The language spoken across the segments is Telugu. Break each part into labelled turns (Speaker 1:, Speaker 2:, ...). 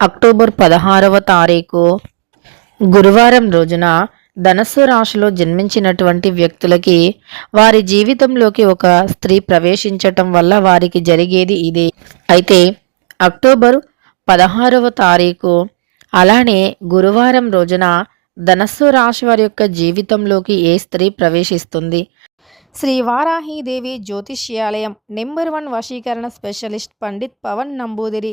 Speaker 1: అక్టోబర్ పదహారవ తారీఖు గురువారం రోజున ధనస్సు రాశిలో జన్మించినటువంటి వ్యక్తులకి వారి జీవితంలోకి ఒక స్త్రీ ప్రవేశించటం వల్ల వారికి జరిగేది ఇదే. అయితే అక్టోబర్ పదహారవ తారీఖు అలానే గురువారం రోజున ధనస్సు రాశి వారి యొక్క జీవితంలోకి ఏ స్త్రీ ప్రవేశిస్తుంది? శ్రీ వారాహీదేవి జ్యోతిష్యాలయం నెంబర్ వన్ వశీకరణ స్పెషలిస్ట్ పండిత్ పవన్ నంబూదిరి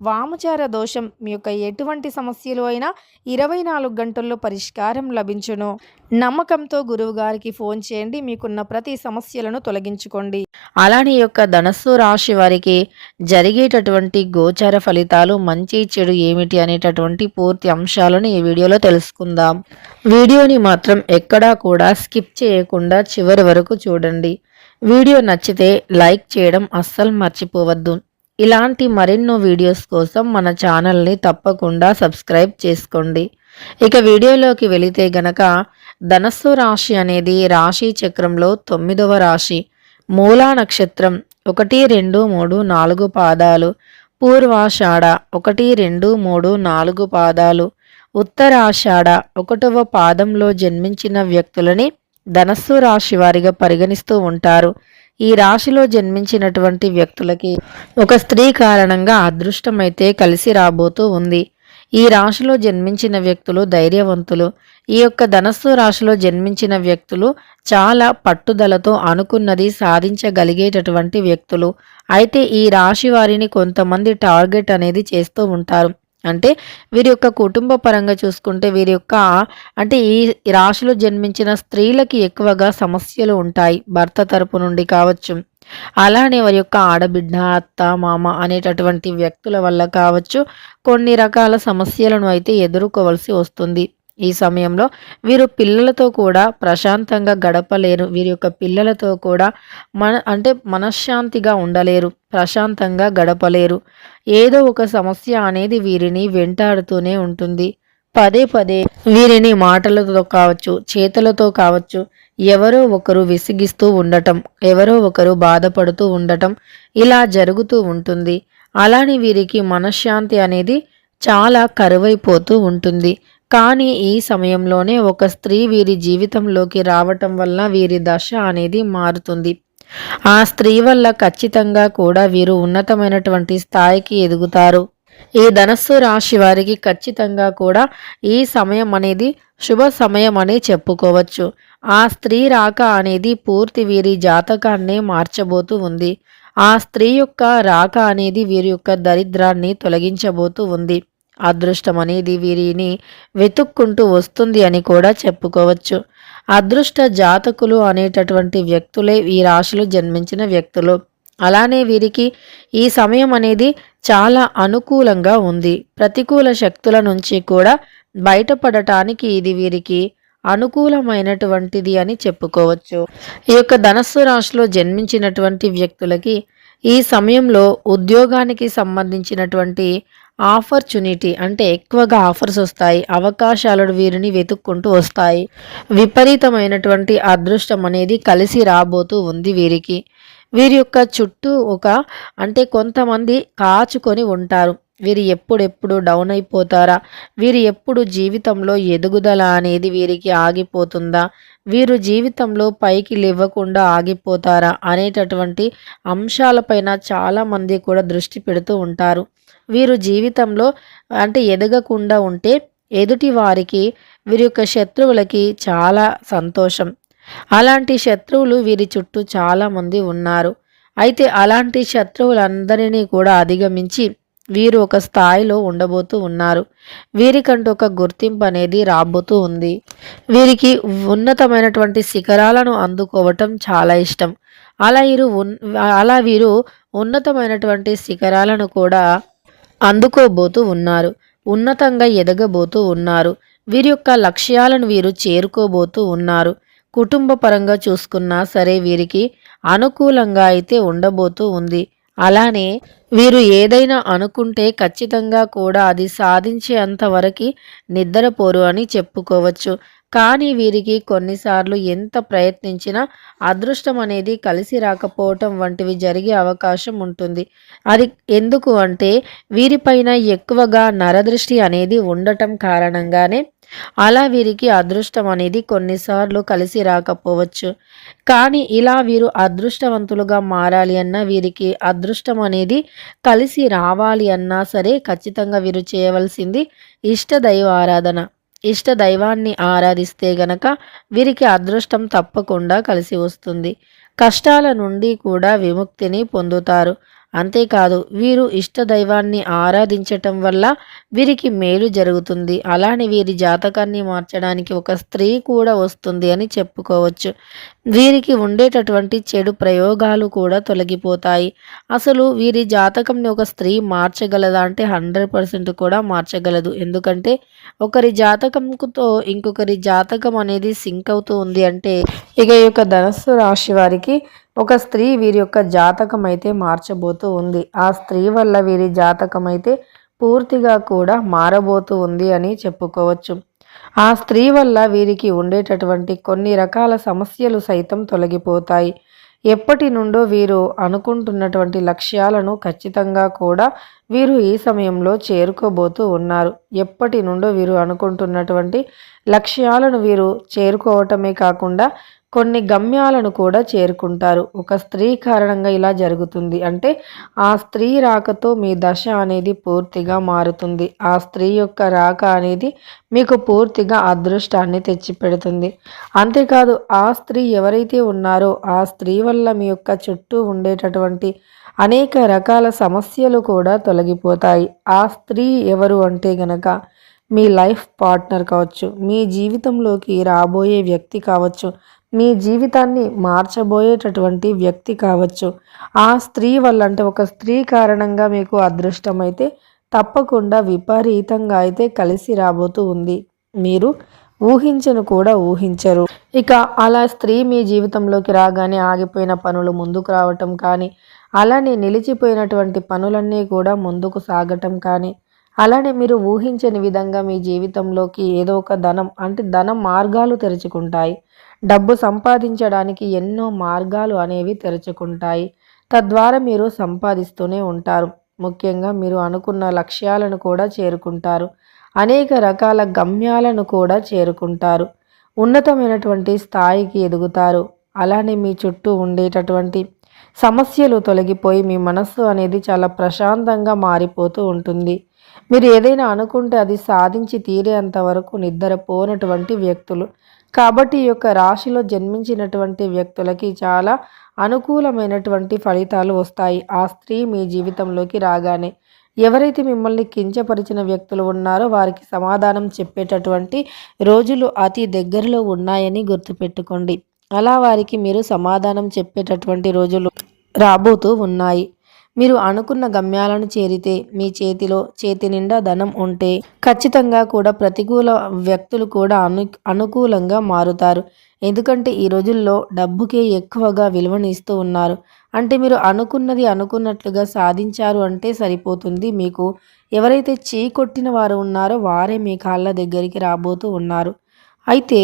Speaker 1: వామచార దోషం మీ యొక్క ఎటువంటి సమస్యలు అయినా ఇరవై నాలుగు గంటల్లో పరిష్కారం లభించును. నమ్మకంతో గురువుగారికి ఫోన్ చేయండి మీకున్న ప్రతి సమస్యలను తొలగించుకోండి. అలానే యొక్క ధనస్సు రాశి వారికి జరిగేటటువంటి గోచార ఫలితాలు మంచి చెడు ఏమిటి అనేటటువంటి పూర్తి అంశాలను ఈ వీడియోలో తెలుసుకుందాం. వీడియోని మాత్రం ఎక్కడా కూడా స్కిప్ చేయకుండా చివరి వరకు చూడండి. వీడియో నచ్చితే లైక్ చేయడం అస్సలు మర్చిపోవద్దు. ఇలాంటి మరెన్నో వీడియోస్ కోసం మన ఛానల్ని తప్పకుండా సబ్స్క్రైబ్ చేసుకోండి. ఇక వీడియోలోకి వెళితే గనక ధనస్సు రాశి అనేది రాశి చక్రంలో తొమ్మిదవ రాశి. మూలా నక్షత్రం ఒకటి రెండు మూడు నాలుగు పాదాలు. పూర్వాషాఢ ఒకటి రెండు మూడు నాలుగు పాదాలు. ఉత్తరాషాఢ ఒకటవ పాదంలో జన్మించిన వ్యక్తులని ధనస్సు రాశి వారిగా పరిగణిస్తూ ఉంటారు. ఈ రాశిలో జన్మించినటువంటి వ్యక్తులకి ఒక స్త్రీ కారణంగా అదృష్టమైతే కలిసి రాబోతూ ఉంది. ఈ రాశిలో జన్మించిన వ్యక్తులు ధైర్యవంతులు. ఈ యొక్క ధనస్సు రాశిలో జన్మించిన వ్యక్తులు చాలా పట్టుదలతో అనుకున్నది సాధించగలిగేటటువంటి వ్యక్తులు. అయితే ఈ రాశి వారిని కొంతమంది టార్గెట్ అనేది చేస్తూ ఉంటారు. అంటే వీరి యొక్క కుటుంబ పరంగా చూసుకుంటే వీరి యొక్క అంటే ఈ రాశిలో జన్మించిన స్త్రీలకి ఎక్కువగా సమస్యలు ఉంటాయి. భర్త తరపు నుండి కావచ్చు. అలానే వారి యొక్క ఆడబిడ్డ అత్త మామ అనేటటువంటి వ్యక్తుల వల్ల కావచ్చు. కొన్ని రకాల సమస్యలను అయితే ఎదుర్కోవలసి వస్తుంది. ఈ సమయంలో వీరు పిల్లలతో కూడా ప్రశాంతంగా గడపలేరు. వీరి యొక్క పిల్లలతో కూడా మన అంటే మనశ్శాంతిగా ఉండలేరు. ప్రశాంతంగా గడపలేరు. ఏదో ఒక సమస్య అనేది వీరిని వెంటాడుతూనే ఉంటుంది. పదే పదే వీరిని మాటలతో కావచ్చు చేతులతో కావచ్చు ఎవరో ఒకరు విసిగిస్తూ ఉండటం ఎవరో ఒకరు బాధపడుతూ ఉండటం ఇలా జరుగుతూ ఉంటుంది. అలానే వీరికి మనశ్శాంతి అనేది చాలా కరువైపోతూ ఉంటుంది. కానీ ఈ సమయంలోనే ఒక స్త్రీ వీరి జీవితంలోకి రావటం వల్ల వీరి దశ అనేది మారుతుంది. ఆ స్త్రీ వల్ల ఖచ్చితంగా కూడా వీరు ఉన్నతమైనటువంటి స్థాయికి ఎదుగుతారు. ఈ ధనస్సు రాశి వారికి ఖచ్చితంగా కూడా ఈ సమయం అనేది శుభ సమయం అని చెప్పుకోవచ్చు. ఆ స్త్రీ రాక అనేది పూర్తి వీరి జాతకాన్నే మార్చబోతూ ఉంది. ఆ స్త్రీ యొక్క రాక అనేది వీరి యొక్క దరిద్రాన్ని తొలగించబోతూ ఉంది. అదృష్టం అనేది వీరిని వెతుక్కుంటూ వస్తుంది అని కూడా చెప్పుకోవచ్చు. అదృష్ట జాతకులు అనేటటువంటి వ్యక్తులే ఈ రాశిలో జన్మించిన వ్యక్తులు. అలానే వీరికి ఈ సమయం అనేది చాలా అనుకూలంగా ఉంది. ప్రతికూల శక్తుల నుంచి కూడా బయటపడటానికి ఇది వీరికి అనుకూలమైనటువంటిది అని చెప్పుకోవచ్చు. ఈ యొక్క ధనస్సు రాశిలో జన్మించినటువంటి వ్యక్తులకి ఈ సమయంలో ఉద్యోగానికి సంబంధించినటువంటి ఆపర్చునిటీ అంటే ఎక్కువగా ఆఫర్స్ వస్తాయి అవకాశాలు వీరిని వెతుక్కుంటూ వస్తాయి. విపరీతమైనటువంటి అదృష్టం అనేది కలిసి రాబోతూ ఉంది వీరికి. వీరి యొక్క చుట్టూ ఒక అంటే కొంతమంది కాచుకొని ఉంటారు. వీరు ఎప్పుడెప్పుడు డౌన్ అయిపోతారా? వీరు ఎప్పుడు జీవితంలో ఎదుగుదల అనేది వీరికి ఆగిపోతుందా? వీరు జీవితంలో పైకి లేవకుండా ఆగిపోతారా? అనేటటువంటి అంశాలపైన చాలామంది కూడా దృష్టి పెడుతూ ఉంటారు. వీరు జీవితంలో అంటే ఎదగకుండా ఉంటే ఎదుటి వారికి వీరి యొక్క శత్రువులకి చాలా సంతోషం. అలాంటి శత్రువులు వీరి చుట్టూ చాలామంది ఉన్నారు. అయితే అలాంటి శత్రువులందరినీ కూడా అధిగమించి వీరు ఒక స్థాయిలో ఉండబోతూ ఉన్నారు. వీరికంటూ ఒక గుర్తింపు అనేది రాబోతూ ఉంది. వీరికి ఉన్నతమైనటువంటి శిఖరాలను అందుకోవటం చాలా ఇష్టం. అలా వీరు అలా వీరు ఉన్నతమైనటువంటి శిఖరాలను కూడా అందుకోబోతూ ఉన్నారు. ఉన్నతంగా ఎదగబోతూ ఉన్నారు. వీరి యొక్క లక్ష్యాలను వీరు చేరుకోబోతూ ఉన్నారు. కుటుంబ పరంగా చూసుకున్నా సరే వీరికి అనుకూలంగా అయితే ఉండబోతూ ఉంది. అలానే వీరు ఏదైనా అనుకుంటే ఖచ్చితంగా కూడా అది సాధించేంత వరకు నిద్రపోరు అని చెప్పుకోవచ్చు. కానీ వీరికి కొన్నిసార్లు ఎంత ప్రయత్నించినా అదృష్టం అనేది కలిసి రాకపోవటం వంటివి జరిగే అవకాశం ఉంటుంది. అది ఎందుకు అంటే వీరిపైన ఎక్కువగా నరదృష్టి అనేది ఉండటం కారణంగానే అలా వీరికి అదృష్టం అనేది కొన్నిసార్లు కలిసి రాకపోవచ్చు. కానీ ఇలా వీరు అదృష్టవంతులుగా మారాలి అన్నా వీరికి అదృష్టం అనేది కలిసి రావాలి అన్నా సరే ఖచ్చితంగా వీరు చేయవలసింది ఇష్ట దైవ ఆరాధన. ఇష్ట దైవాన్ని ఆరాధిస్తే గనక వీరికి అదృష్టం తప్పకుండా కలిసి వస్తుంది. కష్టాల నుండి కూడా విముక్తిని పొందుతారు. అంతేకాదు వీరు ఇష్ట దైవాన్ని ఆరాధించటం వల్ల వీరికి మేలు జరుగుతుంది. అలానే వీరి జాతకాన్ని మార్చడానికి ఒక స్త్రీ కూడా వస్తుంది అని చెప్పుకోవచ్చు. వీరికి ఉండేటటువంటి చెడు ప్రయోగాలు కూడా తొలగిపోతాయి. అసలు వీరి జాతకంని ఒక స్త్రీ మార్చగలదా అంటే హండ్రెడ్ పర్సెంట్ కూడా మార్చగలదు. ఎందుకంటే ఒకరి జాతకంతో ఇంకొకరి జాతకం అనేది సింక్ అవుతూ ఉంది అంటే ఇక ఈ యొక్క ధనస్సు రాశి వారికి ఒక స్త్రీ వీరి యొక్క జాతకం అయితే మార్చబోతూ ఉంది. ఆ స్త్రీ వల్ల వీరి జాతకం అయితే పూర్తిగా కూడా మారబోతూ ఉంది అని చెప్పుకోవచ్చు. ఆ స్త్రీ వల్ల వీరికి ఉండేటటువంటి కొన్ని రకాల సమస్యలు సైతం తొలగిపోతాయి. ఎప్పటి నుండో వీరు అనుకుంటున్నటువంటి లక్ష్యాలను ఖచ్చితంగా కూడా వీరు ఈ సమయంలో చేరుకోబోతూ ఉన్నారు. ఎప్పటి నుండో వీరు అనుకుంటున్నటువంటి లక్ష్యాలను వీరు చేరుకోవటమే కాకుండా కొన్ని గమ్యాలను కూడా చేరుకుంటారు. ఒక స్త్రీ కారణంగా ఇలా జరుగుతుంది. అంటే ఆ స్త్రీ రాకతో మీ దశ అనేది పూర్తిగా మారుతుంది. ఆ స్త్రీ యొక్క రాక అనేది మీకు పూర్తిగా అదృష్టాన్ని తెచ్చిపెడుతుంది. అంతేకాదు ఆ స్త్రీ ఎవరైతే ఉన్నారో ఆ స్త్రీ వల్ల మీ యొక్క చుట్టూ ఉండేటటువంటి అనేక రకాల సమస్యలు కూడా తొలగిపోతాయి. ఆ స్త్రీ ఎవరు అంటే గనక మీ లైఫ్ పార్ట్నర్ కావచ్చు మీ జీవితంలోకి రాబోయే వ్యక్తి కావచ్చు మీ జీవితాన్ని మార్చబోయేటటువంటి వ్యక్తి కావచ్చు. ఆ స్త్రీ వల్ల అంటే ఒక స్త్రీ కారణంగా మీకు అదృష్టం అయితే తప్పకుండా విపరీతంగా అయితే కలిసి రాబోతూ ఉంది. మీరు ఊహించను కూడా ఊహించరు. ఇక అలా స్త్రీ మీ జీవితంలోకి రాగానే ఆగిపోయిన పనులు ముందుకు రావటం కానీ అలానే నిలిచిపోయినటువంటి పనులన్నీ కూడా ముందుకు సాగటం కానీ అలానే మీరు ఊహించని విధంగా మీ జీవితంలోకి ఏదో ఒక ధనం అంటే ధనం మార్గాలు తెరుచుకుంటాయి. డబ్బు సంపాదించడానికి ఎన్నో మార్గాలు అనేవి తెరుచుకుంటాయి. తద్వారా మీరు సంపాదిస్తూనే ఉంటారు. ముఖ్యంగా మీరు అనుకున్న లక్ష్యాలను కూడా చేరుకుంటారు. అనేక రకాల గమ్యాలను కూడా చేరుకుంటారు. ఉన్నతమైనటువంటి స్థాయికి ఎదుగుతారు. అలానే మీ చుట్టూ ఉండేటటువంటి సమస్యలు తొలగిపోయి మీ మనస్సు అనేది చాలా ప్రశాంతంగా మారిపోతూ ఉంటుంది. మీరు ఏదైనా అనుకుంటే అది సాధించి తీరేంత వరకు నిద్రపోనటువంటి వ్యక్తులు. కాబట్టి ఈ యొక్క రాశిలో జన్మించినటువంటి వ్యక్తులకి చాలా అనుకూలమైనటువంటి ఫలితాలు వస్తాయి. ఆ స్త్రీ మీ జీవితంలోకి రాగానే ఎవరైతే మిమ్మల్ని కించపరిచిన వ్యక్తులు ఉన్నారో వారికి సమాధానం చెప్పేటటువంటి రోజులు అతి దగ్గరలో ఉన్నాయని గుర్తుపెట్టుకోండి. అలా వారికి మీరు సమాధానం చెప్పేటటువంటి రోజులు రాబోతూ ఉన్నాయి. మీరు అనుకున్న గమ్యాలను చేరితే మీ చేతిలో చేతి నిండా ధనం ఉంటే ఖచ్చితంగా కూడా ప్రతికూల వ్యక్తులు కూడా అను అనుకూలంగా మారుతారు. ఎందుకంటే ఈ రోజుల్లో డబ్బుకే ఎక్కువగా విలువనిస్తూ ఉన్నారు. అంటే మీరు అనుకున్నది అనుకున్నట్లుగా సాధించారు అంటే సరిపోతుంది మీకు. ఎవరైతే చీ కొట్టిన వారు ఉన్నారో వారే మీ కాళ్ళ దగ్గరికి రాబోతూ ఉన్నారు. అయితే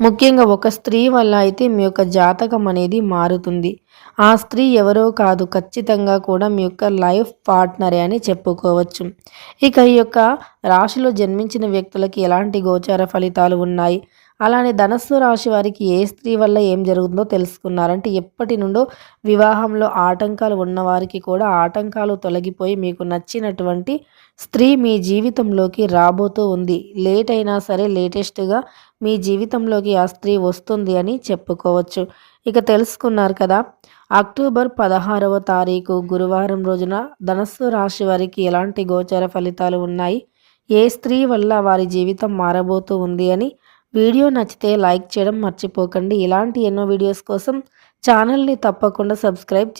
Speaker 1: ముఖ్యంగా ఒక స్త్రీ వల్ల అయితే మీ యొక్క జాతకం అనేది మారుతుంది. ఆ స్త్రీ ఎవరో కాదు ఖచ్చితంగా కూడా మీ యొక్క లైఫ్ పార్ట్నరే అని చెప్పుకోవచ్చు. ఇక ఈ యొక్క రాశిలో జన్మించిన వ్యక్తులకి ఎలాంటి గోచార ఫలితాలు ఉన్నాయి? అలానే ధనస్సు రాశి వారికి ఏ స్త్రీ వల్ల ఏం జరుగుతుందో తెలుసుకున్నారంటే ఎప్పటి నుండో వివాహంలో ఆటంకాలు ఉన్నవారికి కూడా ఆటంకాలు తొలగిపోయి మీకు నచ్చినటువంటి స్త్రీ మీ జీవితంలోకి రాబోతూ ఉంది. లేట్ అయినా సరే లేటెస్ట్గా మీ జీవితంలోకి ఆ స్త్రీ వస్తుంది అని చెప్పుకోవచ్చు. ఇక తెలుసుకున్నారు కదా అక్టోబర్ పదహారవ తారీఖు గురువారం రోజున ధనస్సు రాశి వారికి ఎలాంటి గోచర ఫలితాలు ఉన్నాయి? ఏ స్త్రీ వల్ల వారి జీవితం మారబోతూ ఉంది అని వీడియో నచ్చితే లైక్ చేయడం మర్చిపోకండి. ఇలాంటి ఎన్నో వీడియోస్ కోసం ఛానల్ని తప్పకుండా సబ్స్క్రైబ్